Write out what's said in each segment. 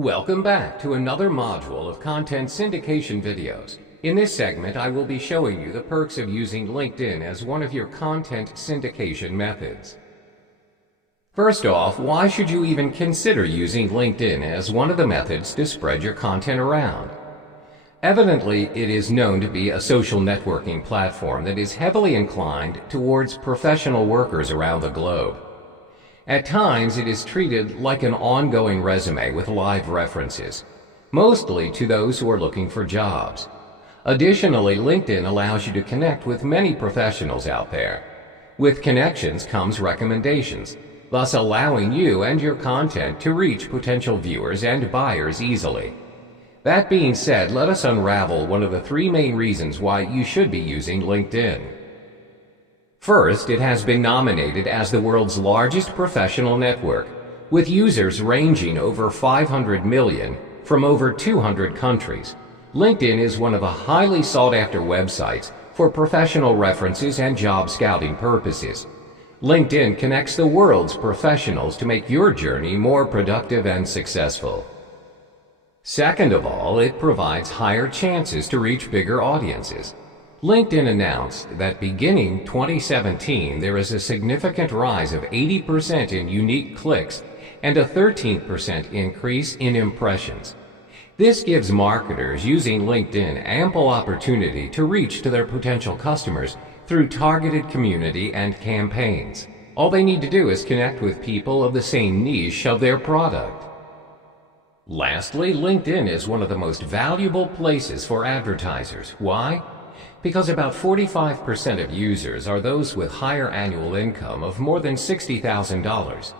Welcome back to another module of content syndication videos. In this segment, I will be showing you the perks of using LinkedIn as one of your content syndication methods. First off, why should you even consider using LinkedIn as one of the methods to spread your content around? Evidently, it is known to be a social networking platform that is heavily inclined towards professional workers around the globe. At times, it is treated like an ongoing resume with live references, mostly to those who are looking for jobs. Additionally, LinkedIn allows you to connect with many professionals out there. With connections comes recommendations, thus allowing you and your content to reach potential viewers and buyers easily. That being said, let us unravel one of the three main reasons why you should be using LinkedIn. First, it has been nominated as the world's largest professional network, with users ranging over 500 million from over 200 countries. LinkedIn is one of the highly sought-after websites for professional references and job scouting purposes. LinkedIn connects the world's professionals to make your journey more productive and successful. Second of all, it provides higher chances to reach bigger audiences. LinkedIn announced that beginning 2017, there is a significant rise of 80% in unique clicks and a 13% increase in impressions. This gives marketers using LinkedIn ample opportunity to reach to their potential customers through targeted community and campaigns. All they need to do is connect with people of the same niche of their product. Lastly, LinkedIn is one of the most valuable places for advertisers. Why? Because about 45% of users are those with higher annual income of more than $60,000.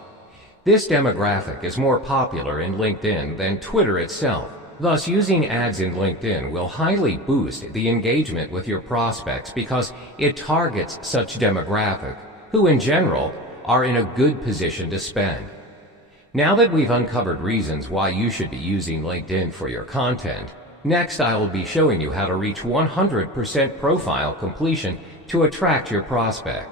This demographic is more popular in LinkedIn than Twitter itself. Thus, using ads in LinkedIn will highly boost the engagement with your prospects because it targets such demographic who, in general, are in a good position to spend. Now that we've uncovered reasons why you should be using LinkedIn for your content, next I will be showing you how to reach 100% profile completion to attract your prospect.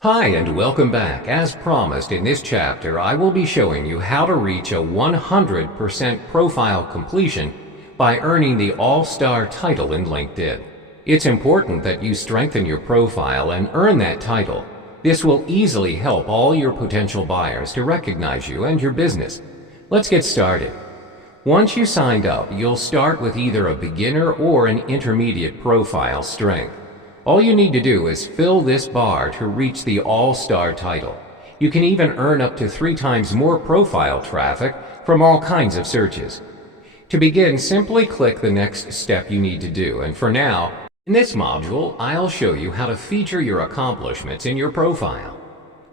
Hi and welcome back. As promised, in this chapter I will be showing you how to reach a 100% profile completion by earning the All-Star title in LinkedIn. It's important that you strengthen your profile and earn that title. This will easily help all your potential buyers to recognize you and your business. Let's get started. Once you signed up, you'll start with either a beginner or an intermediate profile strength. All you need to do is fill this bar to reach the All-Star title. You can even earn up to 3 times more profile traffic from all kinds of searches. To begin, simply click the next step you need to do, and for now, in this module, I'll show you how to feature your accomplishments in your profile.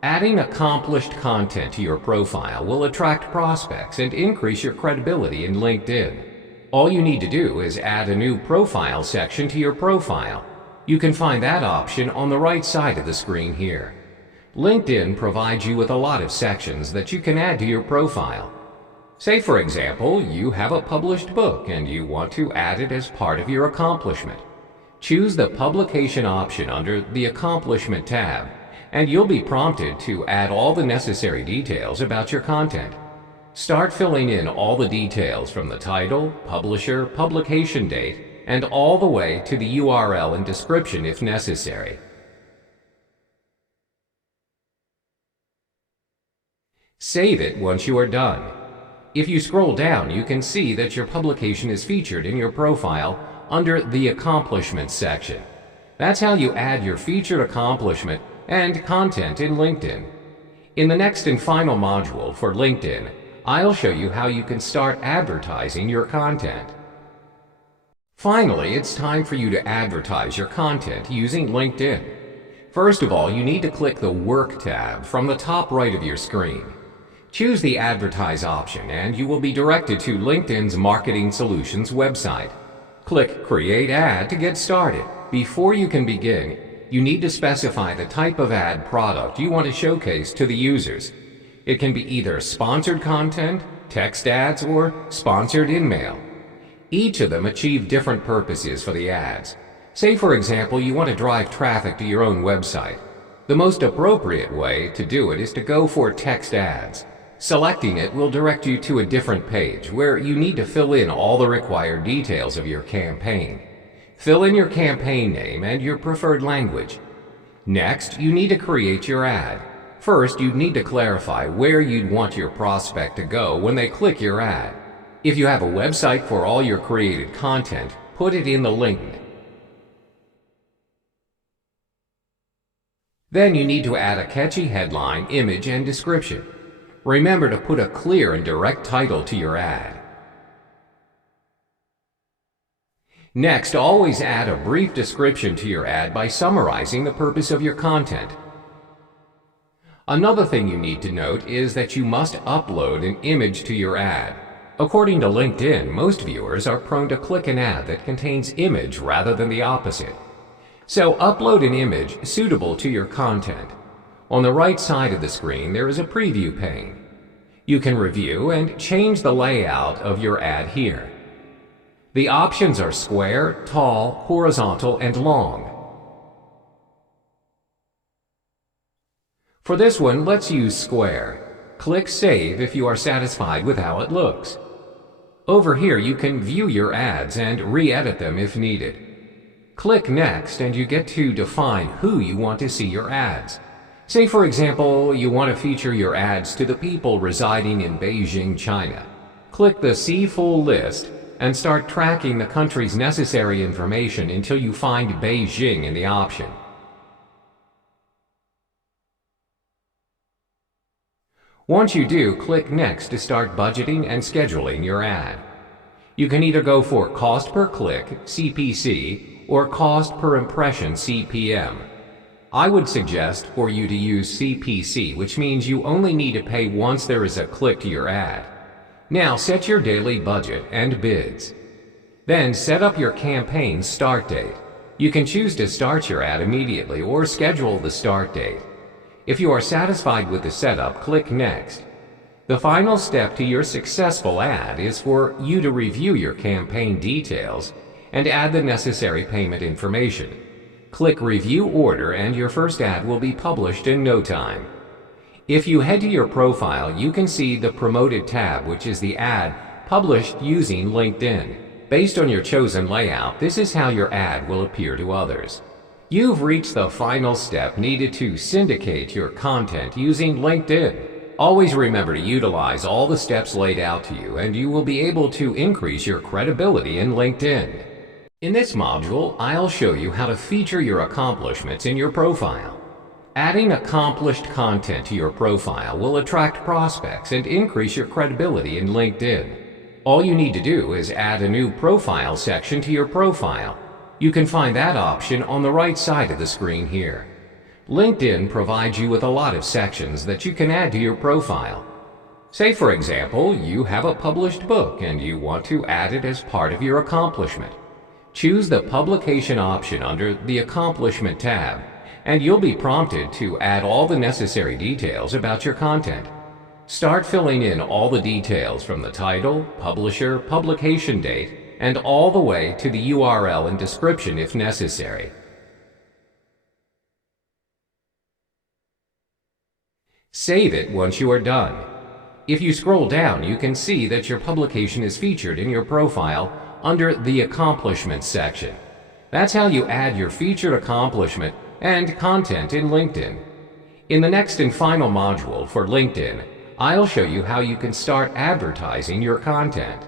Adding accomplished content to your profile will attract prospects and increase your credibility in LinkedIn. All you need to do is add a new profile section to your profile. You can find that option on the right side of the screen here. LinkedIn provides you with a lot of sections that you can add to your profile. Say, for example, you have a published book and you want to add it as part of your accomplishment. Choose the publication option under the Accomplishment tab, and you'll be prompted to add all the necessary details about your content. Start filling in all the details from the title, publisher, publication date, and all the way to the URL and description if necessary. Save it once you are done. If you scroll down, you can see that your publication is featured in your profile under the Accomplishments section. That's how you add your featured accomplishment and content in LinkedIn. In the next and final module for LinkedIn, I'll show you how you can start advertising your content. Finally, it's time for you to advertise your content using LinkedIn. First of all, you need to click the Work tab from the top right of your screen. Choose the Advertise option and you will be directed to LinkedIn's Marketing Solutions website. Click Create Ad to get started. Before you can begin, you need to specify the type of ad product you want to showcase to the users. It can be either sponsored content, text ads, or sponsored in-mail. Each of them achieve different purposes for the ads. Say, for example, you want to drive traffic to your own website. The most appropriate way to do it is to go for text ads. Selecting it will direct you to a different page where you need to fill in all the required details of your campaign. Fill in your campaign name and your preferred language. Next, you need to create your ad. First, you'd need to clarify where you'd want your prospect to go when they click your ad. If you have a website for all your created content, put it in the link. Then you need to add a catchy headline, image, and description. Remember to put a clear and direct title to your ad. Next, always add a brief description to your ad by summarizing the purpose of your content. Another thing you need to note is that you must upload an image to your ad. According to LinkedIn, most viewers are prone to click an ad that contains image rather than the opposite. So upload an image suitable to your content. On the right side of the screen, there is a preview pane. You can review and change the layout of your ad here. The options are square, tall, horizontal, and long. For this one, let's use square. Click Save if you are satisfied with how it looks. Over here, you can view your ads and re-edit them if needed. Click Next and you get to define who you want to see your ads. Say, for example, you want to feature your ads to the people residing in Beijing, China. Click the See Full List and start tracking the country's necessary information until you find Beijing in the option. Once you do, click Next to start budgeting and scheduling your ad. You can either go for cost per click, CPC, or cost per impression, CPM. I would suggest for you to use CPC, which means you only need to pay once there is a click to your ad. Now set your daily budget and bids. Then set up your campaign start date. You can choose to start your ad immediately or schedule the start date. If you are satisfied with the setup, click Next. The final step to your successful ad is for you to review your campaign details and add the necessary payment information. Click Review Order and your first ad will be published in no time. If you head to your profile, you can see the Promoted tab, which is the ad published using LinkedIn. Based on your chosen layout, this is how your ad will appear to others. You've reached the final step needed to syndicate your content using LinkedIn. Always remember to utilize all the steps laid out to you, and you will be able to increase your credibility in LinkedIn. In this module, I'll show you how to feature your accomplishments in your profile. Adding accomplished content to your profile will attract prospects and increase your credibility in LinkedIn. All you need to do is add a new profile section to your profile. You can find that option on the right side of the screen here. LinkedIn provides you with a lot of sections that you can add to your profile. Say, for example, you have a published book and you want to add it as part of your accomplishment. Choose the Publication option under the Accomplishment tab, and you'll be prompted to add all the necessary details about your content. Start filling in all the details from the title, publisher, publication date, and all the way to the URL and description if necessary. Save it once you are done. If you scroll down, you can see that your publication is featured in your profile under the Accomplishments section. That's how you add your featured accomplishment and content in LinkedIn. In the next and final module for LinkedIn, I'll show you how you can start advertising your content.